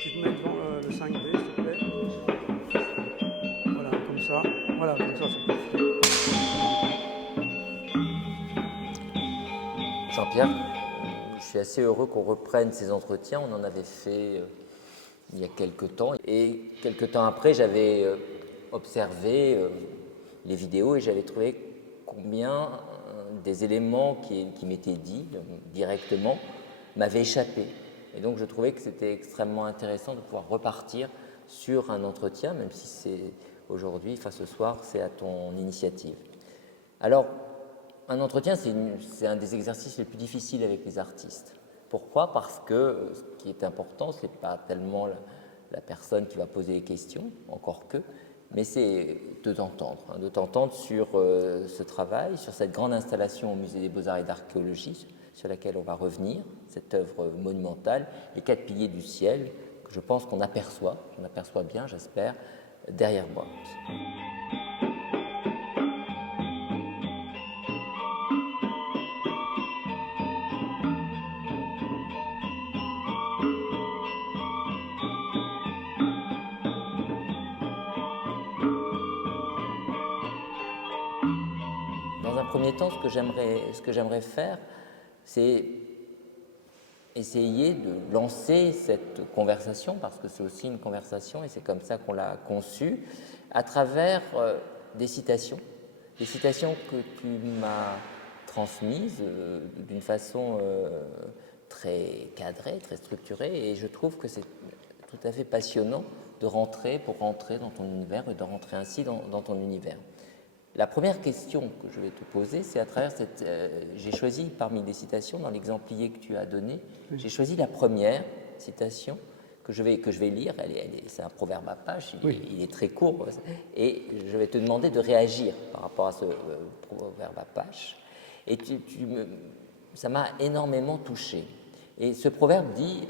Tu te mets devant le 5D, s'il te plaît. Voilà, comme ça. Voilà, comme ça, c'est parfait. Jean-Pierre, je suis assez heureux qu'on reprenne ces entretiens. On en avait fait il y a quelques temps. Et quelques temps après, j'avais observé les vidéos et j'avais trouvé combien des éléments qui m'étaient dits directement m'avaient échappé. Et donc je trouvais que c'était extrêmement intéressant de pouvoir repartir sur un entretien, même si c'est aujourd'hui, enfin ce soir, c'est à ton initiative. Alors, un entretien, c'est un des exercices les plus difficiles avec les artistes. Pourquoi? Parce que ce qui est important, ce n'est pas tellement la personne qui va poser les questions, encore que, mais c'est de t'entendre sur ce travail, sur cette grande installation au Musée des Beaux-Arts et d'Archéologie, sur laquelle on va revenir, cette œuvre monumentale, les 4 piliers du ciel, que je pense qu'on aperçoit, j'en aperçois bien, j'espère, derrière moi. Dans un premier temps, ce que j'aimerais faire, c'est essayer de lancer cette conversation, parce que c'est aussi une conversation et c'est comme ça qu'on l'a conçue, à travers des citations que tu m'as transmises d'une façon très cadrée, très structurée, et je trouve que c'est tout à fait passionnant pour rentrer dans ton univers et de rentrer ainsi dans ton univers. La première question que je vais te poser, c'est à travers cette... j'ai choisi parmi les citations, dans l'exemplier que tu as donné, j'ai choisi la première citation que je vais lire. C'est un proverbe à page, il est très court, et je vais te demander de réagir par rapport à ce proverbe à page. Et ça m'a énormément touché. Et ce proverbe dit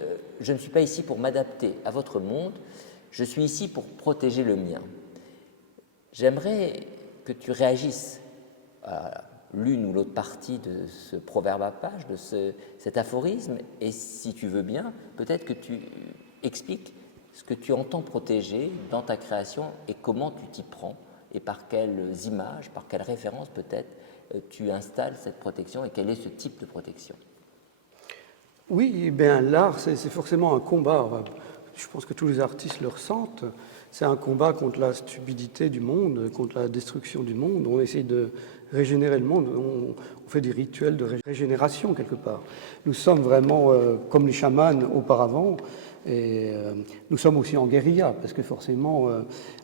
je ne suis pas ici pour m'adapter à votre monde, je suis ici pour protéger le mien. J'aimerais que tu réagisses à l'une ou l'autre partie de ce proverbe à page, de cet aphorisme, et si tu veux bien, peut-être que tu expliques ce que tu entends protéger dans ta création et comment tu t'y prends, et par quelles images, par quelles références peut-être tu installes cette protection et quel est ce type de protection. Oui, bien l'art, c'est forcément un combat. Je pense que tous les artistes le ressentent. C'est un combat contre la stupidité du monde, contre la destruction du monde. On essaye de régénérer le monde. On fait des rituels de régénération quelque part. Nous sommes vraiment comme les chamans auparavant. Et nous sommes aussi en guérilla, parce que forcément,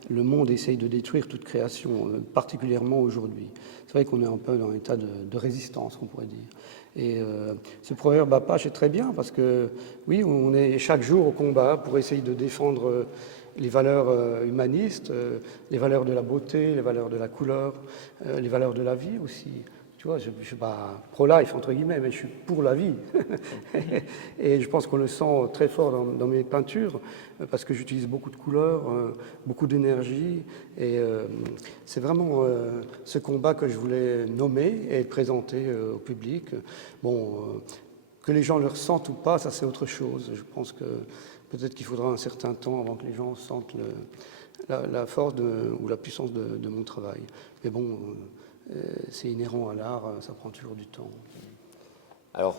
le monde essaye de détruire toute création, particulièrement aujourd'hui. C'est vrai qu'on est un peu dans un état de résistance, on pourrait dire. Et ce proverbe Apache est très bien, parce que oui, on est chaque jour au combat pour essayer de défendre les valeurs humanistes, les valeurs de la beauté, les valeurs de la couleur, les valeurs de la vie aussi. Tu vois, je ne suis pas pro-life, entre guillemets, mais je suis pour la vie. Et je pense qu'on le sent très fort dans mes peintures, parce que j'utilise beaucoup de couleurs, beaucoup d'énergie. Et c'est vraiment ce combat que je voulais nommer et présenter au public. Bon, que les gens le ressentent ou pas, ça c'est autre chose. Je pense que peut-être qu'il faudra un certain temps avant que les gens sentent la force ou la puissance de mon travail. Mais bon, c'est inhérent à l'art, ça prend toujours du temps. Alors,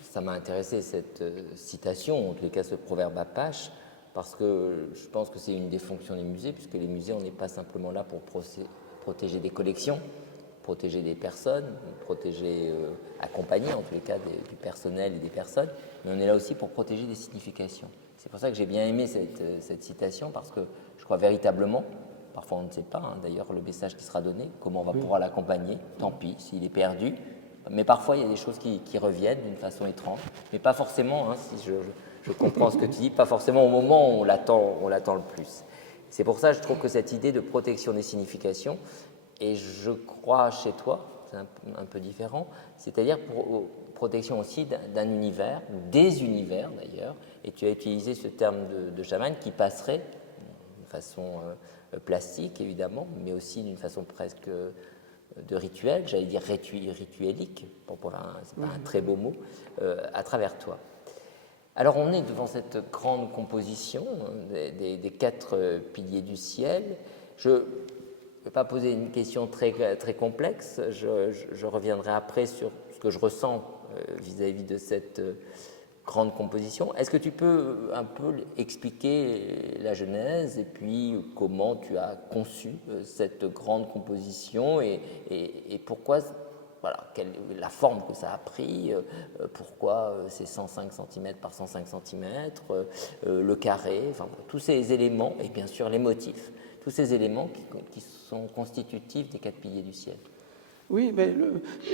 ça m'a intéressé cette citation, en tous les cas ce proverbe Apache, parce que je pense que c'est une des fonctions des musées, puisque les musées, on n'est pas simplement là pour protéger des collections, protéger des personnes, accompagner en tous les cas du personnel et des personnes, mais on est là aussi pour protéger des significations. C'est pour ça que j'ai bien aimé cette citation, parce que je crois véritablement, parfois on ne sait pas, hein, d'ailleurs le message qui sera donné, comment on va pouvoir l'accompagner, tant pis s'il est perdu, mais parfois il y a des choses qui reviennent d'une façon étrange, mais pas forcément, hein, si je comprends ce que tu dis, pas forcément au moment où on l'attend le plus. C'est pour ça que je trouve que cette idée de protection des significations, et je crois chez toi, c'est un peu différent, c'est-à-dire pour protection aussi d'un univers, ou des univers d'ailleurs, et tu as utilisé ce terme de chaman qui passerait d'une façon plastique évidemment, mais aussi d'une façon presque de rituel, j'allais dire rituelique, c'est pas un très beau mot, à travers toi. Alors on est devant cette grande composition des quatre piliers du ciel. Je ne vais pas poser une question très, très complexe, je reviendrai après sur ce que je ressens vis-à-vis de cette grande composition. Est-ce que tu peux un peu expliquer la genèse et puis comment tu as conçu cette grande composition et pourquoi, voilà, la forme que ça a pris, pourquoi c'est 105 cm par 105 cm, le carré, enfin, tous ces éléments et bien sûr les motifs, tous ces éléments qui sont constitutifs des quatre piliers du ciel. Oui, mais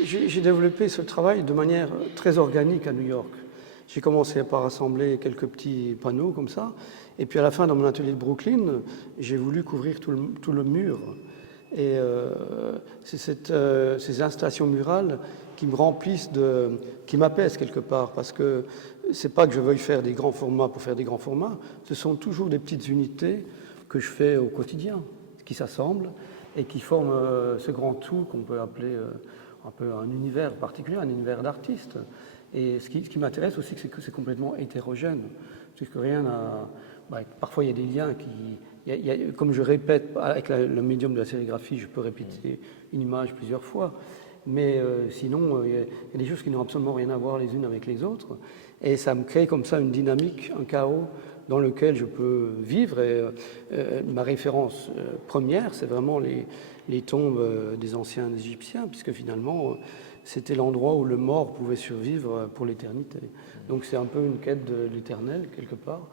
j'ai développé ce travail de manière très organique à New York. J'ai commencé par assembler quelques petits panneaux comme ça, et puis à la fin, dans mon atelier de Brooklyn, j'ai voulu couvrir tout le mur. Et c'est ces installations murales qui me remplissent qui m'apaisent quelque part, parce que c'est pas que je veuille faire des grands formats pour faire des grands formats, ce sont toujours des petites unités que je fais au quotidien, qui s'assemblent et qui forment ce grand tout qu'on peut appeler un peu un univers particulier, un univers d'artistes. Et ce qui m'intéresse aussi, c'est que c'est complètement hétérogène. Puisque rien n'a. Parfois, il y a des liens qui. Comme je répète, avec le médium de la sérigraphie, je peux répéter une image plusieurs fois. Mais sinon, il y a des choses qui n'ont absolument rien à voir les unes avec les autres. Et ça me crée comme ça une dynamique, un chaos dans lequel je peux vivre. Et ma référence première, c'est vraiment les tombes des anciens Égyptiens, puisque finalement, c'était l'endroit où le mort pouvait survivre pour l'éternité. Donc c'est un peu une quête de l'éternel, quelque part,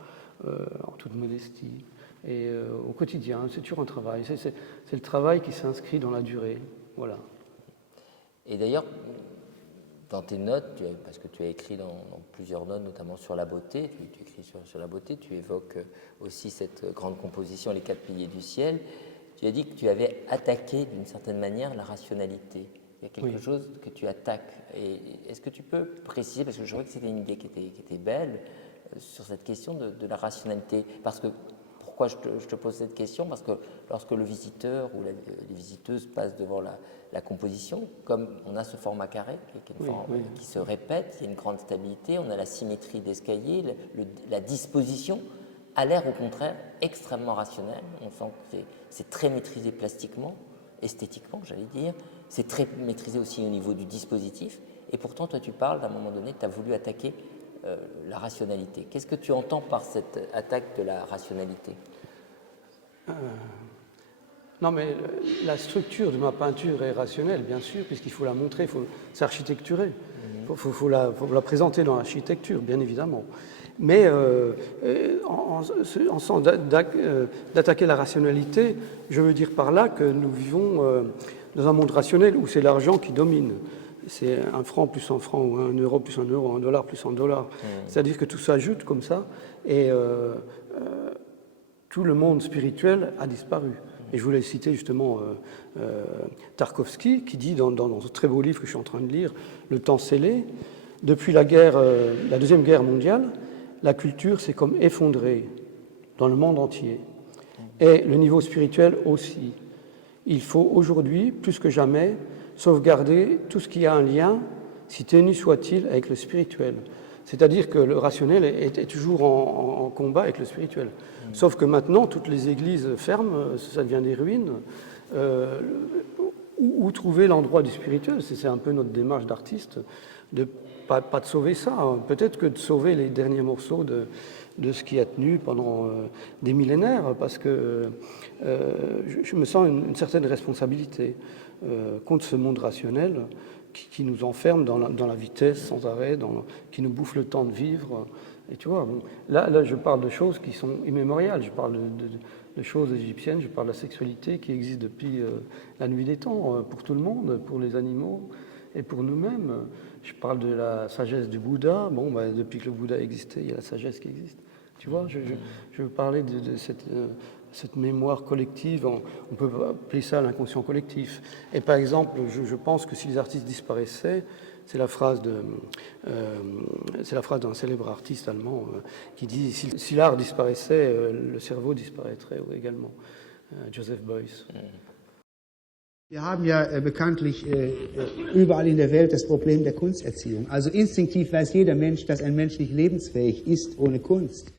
en toute modestie. Et au quotidien, c'est toujours un travail. C'est le travail qui s'inscrit dans la durée. Voilà. Et d'ailleurs, dans tes notes, parce que tu as écrit dans plusieurs notes, notamment sur la beauté, tu écris sur la beauté, tu évoques aussi cette grande composition, les quatre piliers du ciel. Tu as dit que tu avais attaqué d'une certaine manière la rationalité. Il y a quelque chose que tu attaques. Et est-ce que tu peux préciser, parce que je trouvais que c'était une idée qui était belle, sur cette question de la rationalité. Parce que, pourquoi je te pose cette question? Parce que lorsque le visiteur ou les visiteuses passent devant la composition, comme on a ce format carré qui se répète, il y a une grande stabilité, on a la symétrie d'escalier, la disposition a l'air au contraire extrêmement rationnelle. On sent que c'est très maîtrisé plastiquement, esthétiquement, j'allais dire. C'est très maîtrisé aussi au niveau du dispositif. Et pourtant, toi, tu parles d'un moment donné, tu as voulu attaquer la rationalité. Qu'est-ce que tu entends par cette attaque de la rationalité? Non, mais la structure de ma peinture est rationnelle, bien sûr, puisqu'il faut la montrer, c'est architecturé. Il faut la présenter dans l'architecture, bien évidemment. Mais en sens d'attaquer la rationalité, je veux dire par là que nous vivons dans un monde rationnel où c'est l'argent qui domine. C'est un franc plus un franc, ou un euro plus un euro, un dollar plus un dollar. C'est-à-dire que tout s'ajoute comme ça, et tout le monde spirituel a disparu. Et je voulais citer justement Tarkovsky, qui dit dans ce très beau livre que je suis en train de lire, Le temps scellé, depuis la Deuxième Guerre mondiale, la culture s'est comme effondrée dans le monde entier. Et le niveau spirituel aussi. Il faut aujourd'hui, plus que jamais, sauvegarder tout ce qui a un lien, si ténu soit-il, avec le spirituel. C'est-à-dire que le rationnel est toujours en combat avec le spirituel. Sauf que maintenant, toutes les églises ferment, ça devient des ruines. Où trouver l'endroit du spirituel? C'est un peu notre démarche d'artiste, pas de sauver ça, hein. Peut-être que de sauver les derniers morceaux de ce qui a tenu pendant des millénaires, parce que je me sens une certaine responsabilité contre ce monde rationnel qui nous enferme dans la vitesse sans arrêt, qui nous bouffe le temps de vivre. Et tu vois, bon, là, je parle de choses qui sont immémoriales, je parle de choses égyptiennes, je parle de la sexualité qui existe depuis la nuit des temps, pour tout le monde, pour les animaux et pour nous-mêmes. Je parle de la sagesse du Bouddha. Bon, depuis que le Bouddha existait, il y a la sagesse qui existe. Tu vois, je veux parler de cette mémoire collective, on peut appeler ça l'inconscient collectif. Et par exemple, je pense que si les artistes disparaissaient, c'est la phrase d'un célèbre artiste allemand qui dit si l'art disparaissait, le cerveau disparaîtrait également. Joseph Beuys. Wir haben ja bekanntlich überall in der Welt das Problem der Kunsterziehung. Also instinktiv weiß jeder Mensch, dass ein Mensch nicht lebensfähig ist ohne Kunst.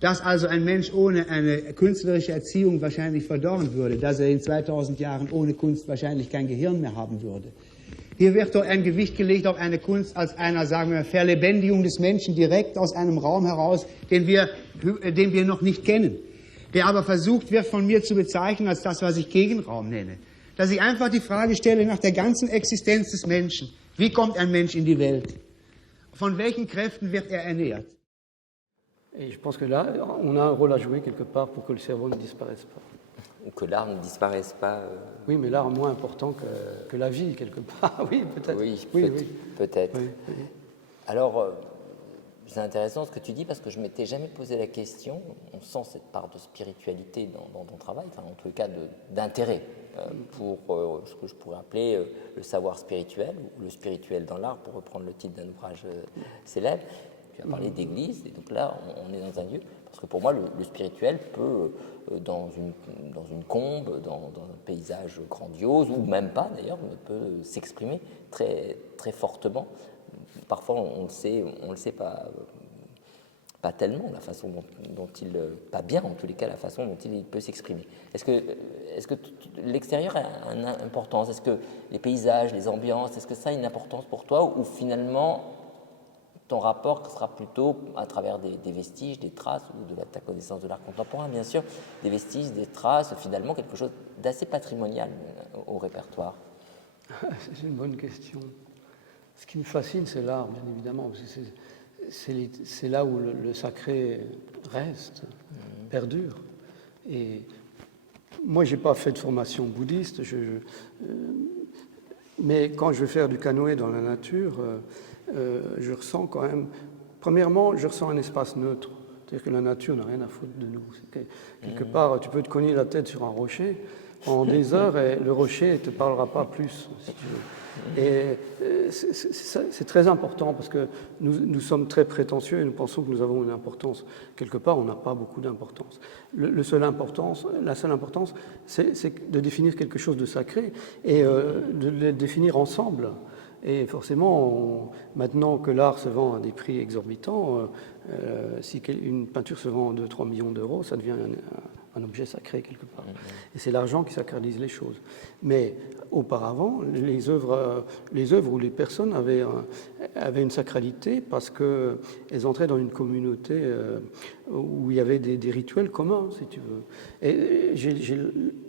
Dass also ein Mensch ohne eine künstlerische Erziehung wahrscheinlich verdorren würde, dass er in 2000 Jahren ohne Kunst wahrscheinlich kein Gehirn mehr haben würde. Hier wird doch ein Gewicht gelegt auf eine Kunst als einer, sagen wir, Verlebendigung des Menschen direkt aus einem Raum heraus, den wir noch nicht kennen, der aber versucht wird von mir zu bezeichnen als das, was ich Gegenraum nenne. Dass ich einfach die Frage stelle nach der ganzen Existenz des Menschen. Wie kommt ein Mensch in die Welt? Von welchen Kräften wird er ernährt? Et je pense que là, on a un rôle à jouer quelque part pour que le cerveau ne disparaisse pas. Ou que l'art ne disparaisse pas. Oui, mais l'art est moins important que la vie, quelque part. Oui, peut-être. Oui, oui, peut-être. Oui, oui. Alors, c'est intéressant ce que tu dis parce que je ne m'étais jamais posé la question. On sent cette part de spiritualité dans ton travail, enfin, en tous les cas d'intérêt pour ce que je pourrais appeler le savoir spirituel ou le spirituel dans l'art, pour reprendre le titre d'un ouvrage célèbre. Tu as parlé d'église, et donc là, on est dans un lieu, parce que pour moi, le spirituel peut, dans une combe, dans un paysage grandiose, ou même pas d'ailleurs, peut s'exprimer très, très fortement. Parfois, on le sait pas tellement, la façon dont il, pas bien en tous les cas, la façon dont il peut s'exprimer. Est-ce que l'extérieur a une importance? Est-ce que les paysages, les ambiances, est-ce que ça a une importance pour toi, ou finalement ton rapport sera plutôt à travers des vestiges, des traces, ou de ta connaissance de l'art contemporain, bien sûr, des vestiges, des traces, finalement quelque chose d'assez patrimonial au répertoire? C'est une bonne question. Ce qui me fascine, c'est l'art, bien évidemment. C'est là où le sacré reste, perdure. Et moi, je n'ai pas fait de formation bouddhiste, mais quand je vais faire du canoë dans la nature, je ressens quand même, premièrement, je ressens un espace neutre. C'est-à-dire que la nature n'a rien à foutre de nous. Quelque part, tu peux te cogner la tête sur un rocher pendant des heures et le rocher ne te parlera pas plus, si tu veux. Et c'est très important parce que nous sommes très prétentieux et nous pensons que nous avons une importance. Quelque part, on n'a pas beaucoup d'importance. La seule importance, c'est de définir quelque chose de sacré et de le définir ensemble. Et forcément, maintenant que l'art se vend à des prix exorbitants, si une peinture se vend à 2-3 millions d'euros, ça devient un objet sacré quelque part. Et c'est l'argent qui sacralise les choses. Mais auparavant, les œuvres où les personnes avaient une sacralité parce qu'elles entraient dans une communauté où il y avait des rituels communs, si tu veux. Et j'ai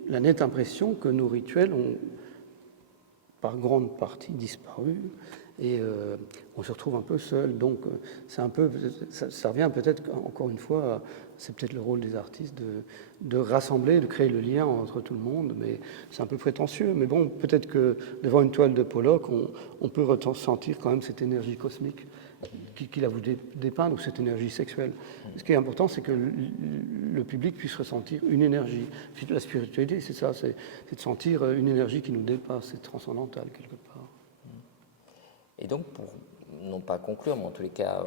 la nette impression que nos rituels ont par grande partie disparu et on se retrouve un peu seul. Donc c'est un peu, ça revient peut-être encore une fois, c'est peut-être le rôle des artistes de rassembler, de créer le lien entre tout le monde, mais c'est un peu prétentieux. Mais bon, peut-être que devant une toile de Pollock, on peut ressentir quand même cette énergie cosmique qu'il a voulu dépeindre, ou cette énergie sexuelle. Ce qui est important, c'est que le public puisse ressentir une énergie. La spiritualité, c'est ça, c'est de sentir une énergie qui nous dépasse, c'est transcendantal quelque part. Et donc, pour non pas conclure, mais en tous les cas,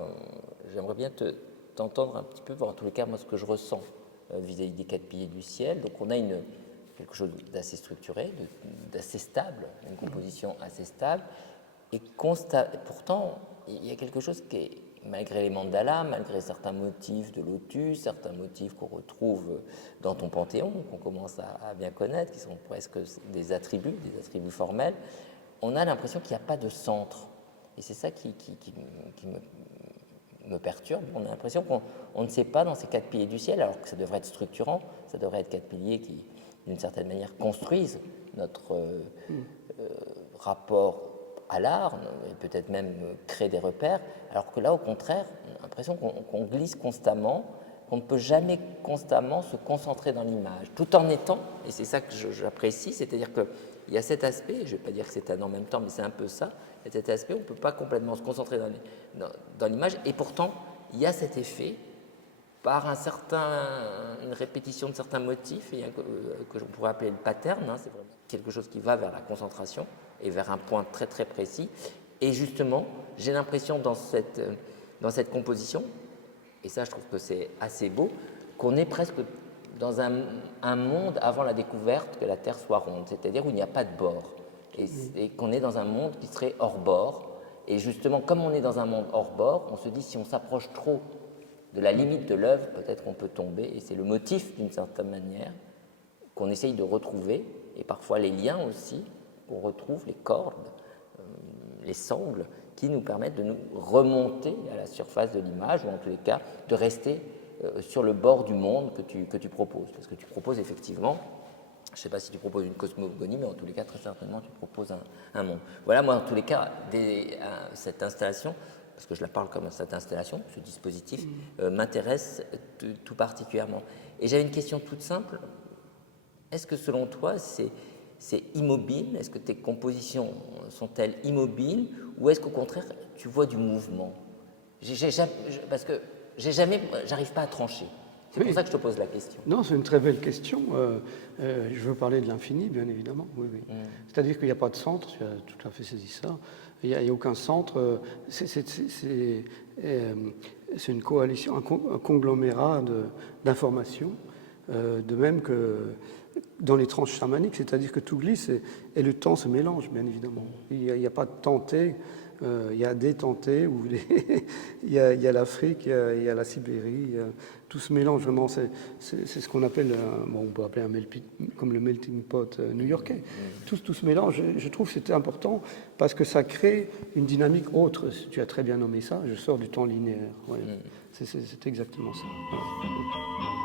j'aimerais bien t'entendre un petit peu, en tous les cas, moi, ce que je ressens vis-à-vis des 4 piliers du ciel. Donc, on a quelque chose d'assez structuré, d'assez stable, une composition assez stable, et pourtant, il y a quelque chose qui est, malgré les mandalas, malgré certains motifs de lotus, certains motifs qu'on retrouve dans ton panthéon, qu'on commence à bien connaître, qui sont presque des attributs formels, on a l'impression qu'il n'y a pas de centre. Et c'est ça qui me perturbe. On a l'impression qu'on ne sait pas dans ces 4 piliers du ciel, alors que ça devrait être structurant, ça devrait être 4 piliers qui, d'une certaine manière, construisent notre rapport à l'art, et peut-être même créer des repères, alors que là, au contraire, on a l'impression qu'on glisse constamment, qu'on ne peut jamais constamment se concentrer dans l'image, tout en étant, et c'est ça que j'apprécie, c'est-à-dire qu'il y a cet aspect, je ne vais pas dire que c'est en même temps, mais c'est un peu ça, il y a cet aspect où on ne peut pas complètement se concentrer dans l'image, et pourtant, il y a cet effet, par une répétition de certains motifs, que je pourrais appeler le pattern, hein, c'est vraiment quelque chose qui va vers la concentration et vers un point très très précis. Et justement, j'ai l'impression dans cette composition et ça je trouve que c'est assez beau, qu'on est presque dans un monde avant la découverte que la Terre soit ronde, c'est-à-dire où il n'y a pas de bord, et qu'on est dans un monde qui serait hors bord. Et justement, comme on est dans un monde hors bord, on se dit si on s'approche trop de la limite de l'œuvre, peut-être qu'on peut tomber, et c'est le motif d'une certaine manière qu'on essaye de retrouver, et parfois les liens aussi, qu'on retrouve, les cordes, les sangles, qui nous permettent de nous remonter à la surface de l'image, ou en tous les cas, de rester sur le bord du monde que tu proposes. Parce que tu proposes effectivement, je ne sais pas si tu proposes une cosmogonie, mais en tous les cas, très certainement, tu proposes un monde. Voilà, moi, en tous les cas, cette installation, parce que je la parle comme cette installation, ce dispositif, m'intéresse tout particulièrement. Et j'avais une question toute simple. Est-ce que selon toi, c'est immobile? Est-ce que tes compositions sont-elles immobiles? Ou est-ce qu'au contraire, tu vois du mouvement? Parce que j'arrive pas à trancher. C'est pour ça que je te pose la question. Non, c'est une très belle question. Je veux parler de l'infini, bien évidemment. Oui, oui. C'est-à-dire qu'il n'y a pas de centre, tu as tout à fait saisi ça. Il n'y a aucun centre. C'est une coalition, un conglomérat d'informations, de même que dans les tranches chamaniques, c'est-à-dire que tout glisse et le temps se mélange, bien évidemment. Il n'y a pas de tenté. Il y a des tentés, il y a l'Afrique, il y a la Sibérie, tout se mélange vraiment. C'est ce qu'on appelle, on peut appeler comme le melting pot new-yorkais. Tout se mélange. Je trouve que c'était important parce que ça crée une dynamique autre. Tu as très bien nommé ça. Je sors du temps linéaire. Ouais. C'est exactement ça. Ouais.